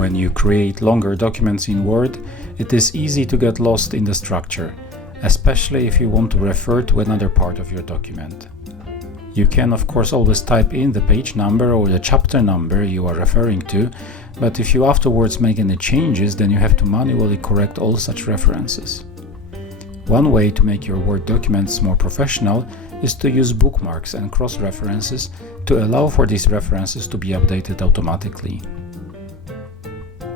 When you create longer documents in Word, it is easy to get lost in the structure, especially if you want to refer to another part of your document. You can of course always type in the page number or the chapter number you are referring to, but if you afterwards make any changes, then you have to manually correct all such references. One way to make your Word documents more professional is to use bookmarks and cross-references to allow for these references to be updated automatically.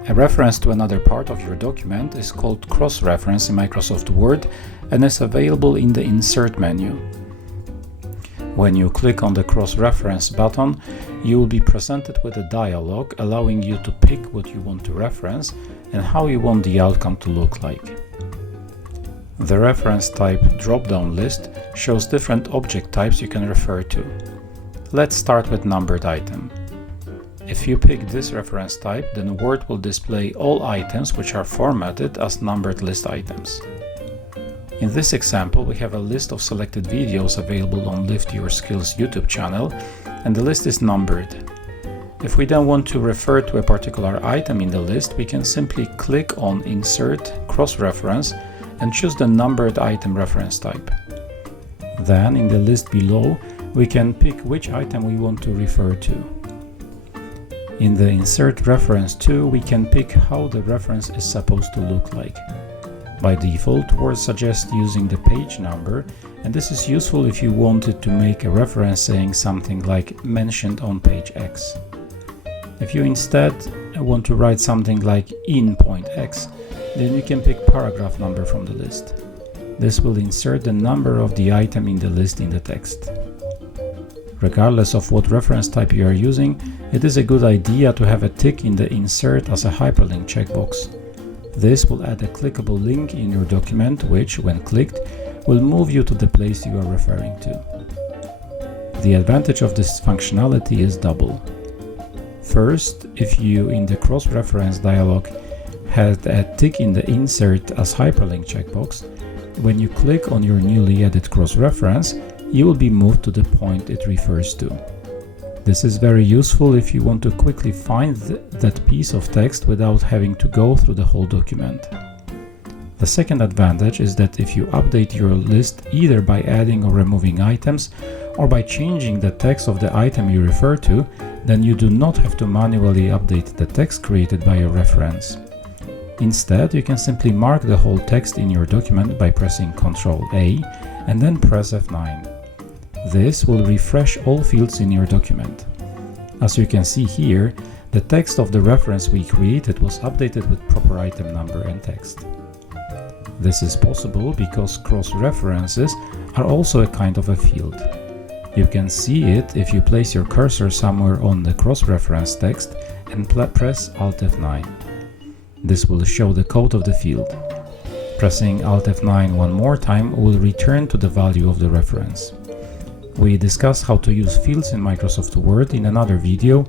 A reference to another part of your document is called cross-reference in Microsoft Word and is available in the Insert menu. When you click on the cross-reference button, you will be presented with a dialog allowing you to pick what you want to reference and how you want the outcome to look like. The reference type drop-down list shows different object types you can refer to. Let's start with numbered item. If you pick this reference type, then Word will display all items which are formatted as numbered list items. In this example, we have a list of selected videos available on Lift Your Skills YouTube channel, and the list is numbered. If we then want to refer to a particular item in the list, we can simply click on Insert Cross-Reference and choose the numbered item reference type. Then, in the list below, we can pick which item we want to refer to. In the Insert Reference to, we can pick how the reference is supposed to look like. By default, Word suggests using the page number, and this is useful if you wanted to make a reference saying something like mentioned on page X. If you instead want to write something like in point X, then you can pick paragraph number from the list. This will insert the number of the item in the list in the text. Regardless of what reference type you are using, it is a good idea to have a tick in the Insert as a hyperlink checkbox. This will add a clickable link in your document which, when clicked, will move you to the place you are referring to. The advantage of this functionality is double. First, if you in the cross-reference dialog had a tick in the Insert as hyperlink checkbox, when you click on your newly added cross-reference, you will be moved to the point it refers to. This is very useful if you want to quickly find that piece of text without having to go through the whole document. The second advantage is that if you update your list either by adding or removing items or by changing the text of the item you refer to, then you do not have to manually update the text created by your reference. Instead, you can simply mark the whole text in your document by pressing Ctrl-A and then press F9. This will refresh all fields in your document. As you can see here, the text of the reference we created was updated with proper item number and text. This is possible because cross-references are also a kind of a field. You can see it if you place your cursor somewhere on the cross-reference text and press Alt F9. This will show the code of the field. Pressing Alt F9 one more time will return to the value of the reference. We discuss how to use fields in Microsoft Word in another video,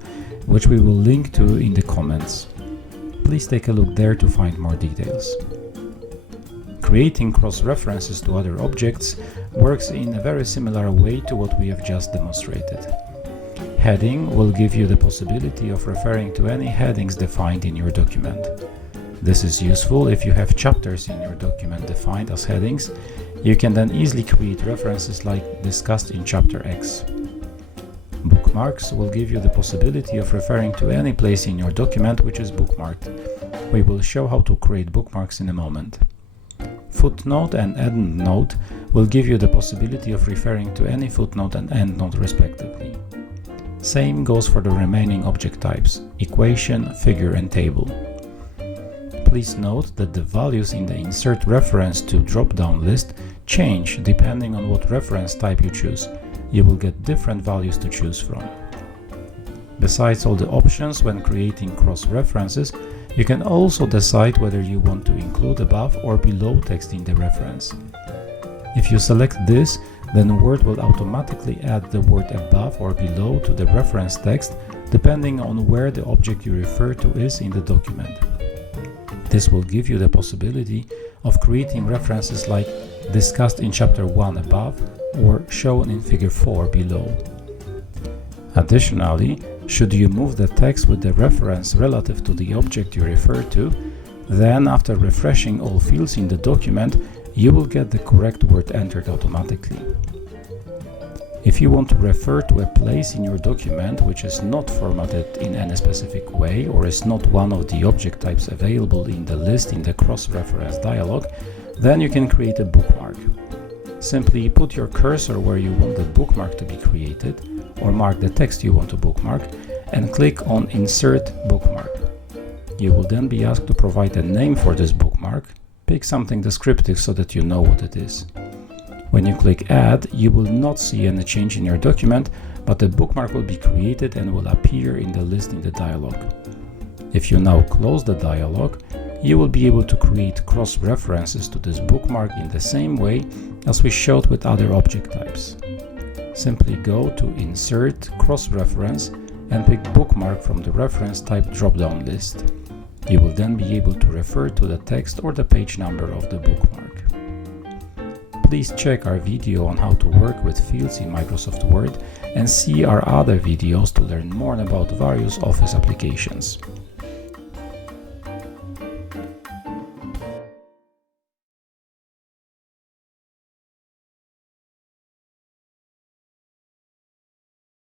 which we will link to in the comments. Please take a look there to find more details. Creating cross-references to other objects works in a very similar way to what we have just demonstrated. Heading will give you the possibility of referring to any headings defined in your document. This is useful if you have chapters in your document defined as headings. You can then easily create references like discussed in chapter X. Bookmarks will give you the possibility of referring to any place in your document which is bookmarked. We will show how to create bookmarks in a moment. Footnote and endnote will give you the possibility of referring to any footnote and endnote respectively. Same goes for the remaining object types: equation, figure and table. Please note that the values in the Insert Reference to drop-down list change depending on what reference type you choose. You will get different values to choose from. Besides all the options when creating cross-references, you can also decide whether you want to include above or below text in the reference. If you select this, then Word will automatically add the word above or below to the reference text depending on where the object you refer to is in the document. This will give you the possibility of creating references like discussed in chapter 1 above or shown in figure 4 below. Additionally, Should you move the text with the reference relative to the object you refer to, then after refreshing all fields in the document, you will get the correct word entered automatically. If you want to refer to a place in your document which is not formatted in any specific way or is not one of the object types available in the list in the cross-reference dialog, then you can create a bookmark. Simply put your cursor where you want the bookmark to be created, or mark the text you want to bookmark, and click on Insert Bookmark. You will then be asked to provide a name for this bookmark. Pick something descriptive so that you know what it is. When you click Add, you will not see any change in your document, but the bookmark will be created and will appear in the list in the dialog. If you now close the dialog, you will be able to create cross-references to this bookmark in the same way as we showed with other object types. Simply go to Insert Cross-Reference and pick Bookmark from the Reference Type drop-down list. You will then be able to refer to the text or the page number of the bookmark. Please check our video on how to work with fields in Microsoft Word and see our other videos to learn more about various Office applications.